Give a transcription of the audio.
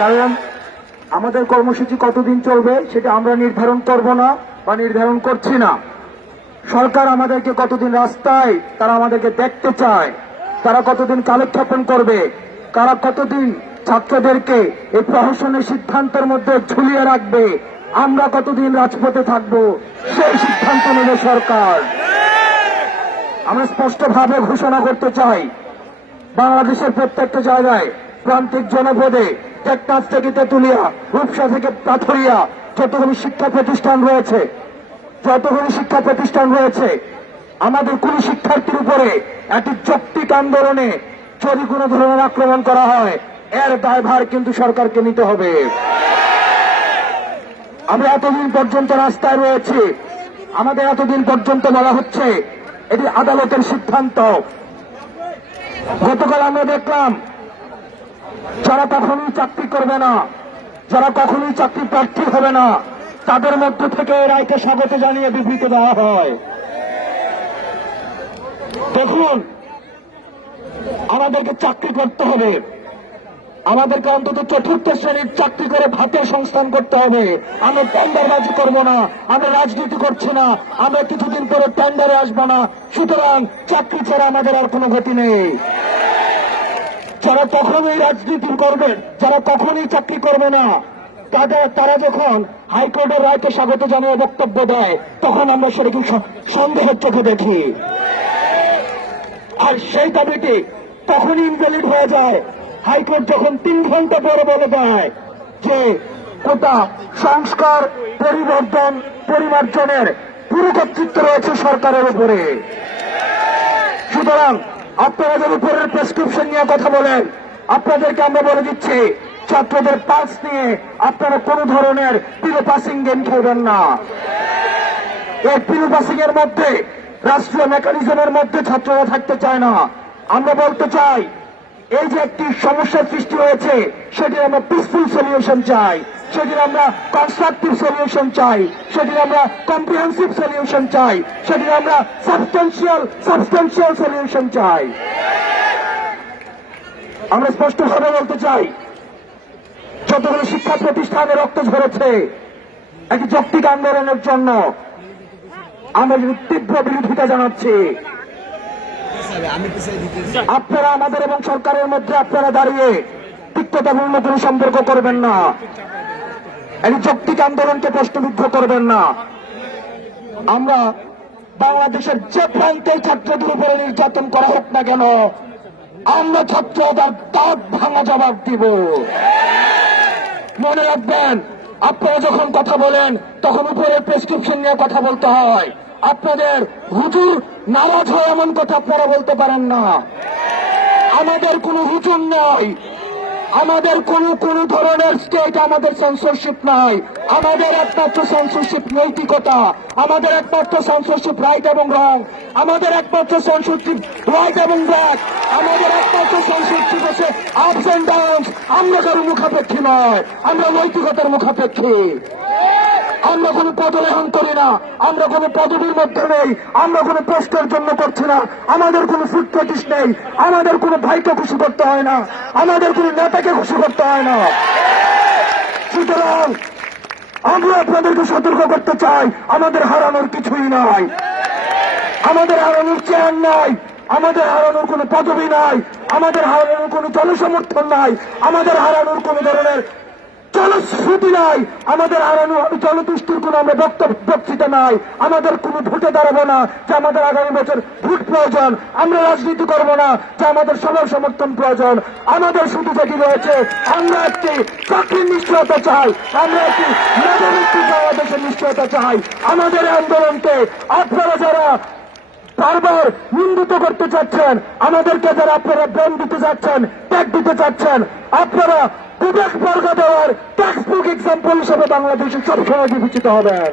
কারণ আমাদের কর্মসূচি কতদিন চলবে সেটা আমরা নির্ধারণ করব না বা নির্ধারণ করছি না। সরকার আমাদেরকে কতদিন রাস্তায় তারা আমাদেরকে দেখতে চায়, তারা কতদিন কালক্ষেপণ করবে তারা কতদিন ছাত্রদেরকে এই প্রহসনের সিদ্ধান্তের মধ্যে ঝুলিয়ে রাখবে, আমরা কতদিন রাজপথে থাকব, সেই সিদ্ধান্ত নেবে সরকার। আমরা স্পষ্টভাবে ঘোষণা করতে চাই, বাংলাদেশের প্রত্যেকটা জায়গায় প্রান্তিক জনপদে টেকনাফ থেকে তেতুলিয়া রূপসা থেকে পাথরিয়া যতগুলি শিক্ষা প্রতিষ্ঠান রয়েছে যতগুলি শিক্ষা প্রতিষ্ঠান রয়েছে, আমাদের কোন শিক্ষার্থীর উপরে একটি যৌক্তিক আন্দোলনে যদি কোনো ধরনের আক্রমণ করা হয়, এর দায়ভার কিন্তু সরকারকে নিতে হবে। আমরা এতদিন পর্যন্ত রাস্তায় রয়েছি, আমাদের এতদিন পর্যন্ত বলা হচ্ছে, এটি আদালতের সিদ্ধান্ত। গতকাল আমরা দেখলাম যারা কখনোই চাকরি করবে না, যারা কখনোই চাকরি প্রার্থী হবে না, তাদের মধ্য থেকে এই রায়কে স্বাগত জানিয়ে বিবৃতি দেওয়া হয়। দেখুন, আমাদেরকে চাকরি করতে হবে। আমাদেরকে অন্তত চতুর্থ শ্রেণির চাকরি করে ভাতের সংস্থান করতে হবে। আমরা টেন্ডারবাজি করব না, আমরা রাজনীতি করছি না, আমরা কিছুদিন পরে টেন্ডারে আসব না। সুতরাং চাকরি ছাড়া আমাদের আর কোনো গতি নেই। যারা কখনোই রাজনীতি করবে, যারা কখনোই চাকরি করবে না, তাদের, তারা যখন হাইকোর্টের রায়কে স্বাগত জানিয়ে বক্তব্য দেয়, তখন আমরা সেটাকে সন্দেহের চোখে দেখি। আর সেই দাবিটি তখনই ইনভ্যালিড হয়ে যায়। হাইকোর্ট যখন তিন ঘণ্টা পরে বলে দেয় যে কোটা সংস্কার, পরিবর্তন, পরিমার্জনের পুরো কর্তৃত্ব রয়েছে সরকারের উপরে। সুতরাং আপনারা যদি উপরের প্রেসক্রিপশন নিয়ে কথা বলেন, আপনাদেরকে আমরা বলে দিচ্ছি, ছাত্রদের পাস নিয়ে আপনারা কোনো ধরনের পিলো পাসিং গেম খেলবেন না। এই পিলো পাসিং এর মধ্যে, রাষ্ট্রীয় মেকানিজমের মধ্যে ছাত্ররা থাকতে চায় না। আমরা বলতে চাই এই যে একটি সমস্যার সৃষ্টি হয়েছে, সেটির আমরা পিসফুল সলিউশন চাই, সেটির আমরা কনস্ট্রাকটিভ সলিউশন চাই, সেটির আমরা কম্প্রিহেন্সিভ সলিউশন চাই, সেটির আমরা সাবস্টেন্সিয়াল সাবস্টেন্সিয়াল সলিউশন চাই। আমরা স্পষ্টভাবে বলতে চাই, যতগুলো শিক্ষা প্রতিষ্ঠানে রক্ত ঝরেছে একটি যৌক্তিক আন্দোলনের জন্য। আমরা যদি তীব্র বিরোধিতা জানাচ্ছি আপনারা আমাদের এবং সরকারের মধ্যে আপনারা দাঁড়িয়ে তিক্ততাপূর্ণ কোন সম্পর্ক করবেন না। এই যৌক্তিক আন্দোলনকে প্রশ্নবিদ্ধ করবেন না। আমরা বাংলাদেশের যে প্রান্তে ছাত্রদের উপরে নির্যাতন করা হোক না কেন, আমরা ছাত্র তার ভাঙা জবাব দিব। মনে রাখবেন, আপনারা যখন কথা বলেন, তখন উপরে প্রেসক্রিপশন নিয়ে কথা বলতে হয়। আপনাদের হুজুর নারাজ হয় এমন কথা আপনারা বলতে পারেন না। আমাদের কোনো হুজুর নয় আমাদের কোন কোন ধরনের স্টেট আমাদের সেন্সরশিপ নাই। আমাদের একমাত্র সেন্সরশিপ নৈতিকতা। আমাদের একমাত্র সেন্সরশিপ রাইট এবং রং আমাদের একমাত্র সেন্সরশিপ রাইট এবং ব্ল্যাক আমাদের একমাত্র সেন্সরশিপ হচ্ছে আপস এন্ড ডাউন আমরা কারও মুখাপেক্ষী নয়। আমরা নৈতিকতার মুখাপেক্ষী। আমরা কোনো পদলেহন করি না। আমরা কোনো পদবীর মধ্যে নেই। আমরা কোনো পোস্টের জন্য করছি না। আমাদের কোনো ফুড নেই। আমাদের কোনো ভাইকে খুশি করতে হয় না। আমাদের কোনো নেতাকে খুশি করতে হয় না। সুতরাং আমরা আপনাদেরকে সতর্ক করতে চাই। আমাদের হারানোর কিছুই নাই। আমাদের হারানোর চেয়ার নাই। আমাদের হারানোর কোনো পদবি নাই। আমাদের হারানোর কোনো জনসমর্থন নাই। আমাদের হারানোর কোনো ধরনের জনশ্রুতি নাই। আমাদের হারানো জনতুষ্টির কোনো আমরা বক্তব্য বক্তৃতা নাই। আমাদের কোনো ভোটে দাঁড়াবো না যে আমাদের আগামী বছর ভোট প্রয়োজন। আমরা রাজনীতি করব না যে আমাদের সবার সমর্থন প্রয়োজন। আমাদের শুধু যেটি রয়েছে, আমরা একটি চাকরির নিশ্চয়তা চাই। আমরা একটি মেধাবৃত্তি বাংলাদেশের নিশ্চয়তা চাই। আমাদের আন্দোলনকে আপনারা যারা বারবার নিন্দিত করতে চাচ্ছেন, আমাদেরকে যারা আপনারা ব্রেন দিতে চাচ্ছেন ট্যাগ দিতে চাচ্ছেন, আপনারা বিবেক বর্গ দেওয়ার টেক্সট এক্সাম্পল হিসেবে বাংলাদেশে সবসময় বিবেচিত হবেন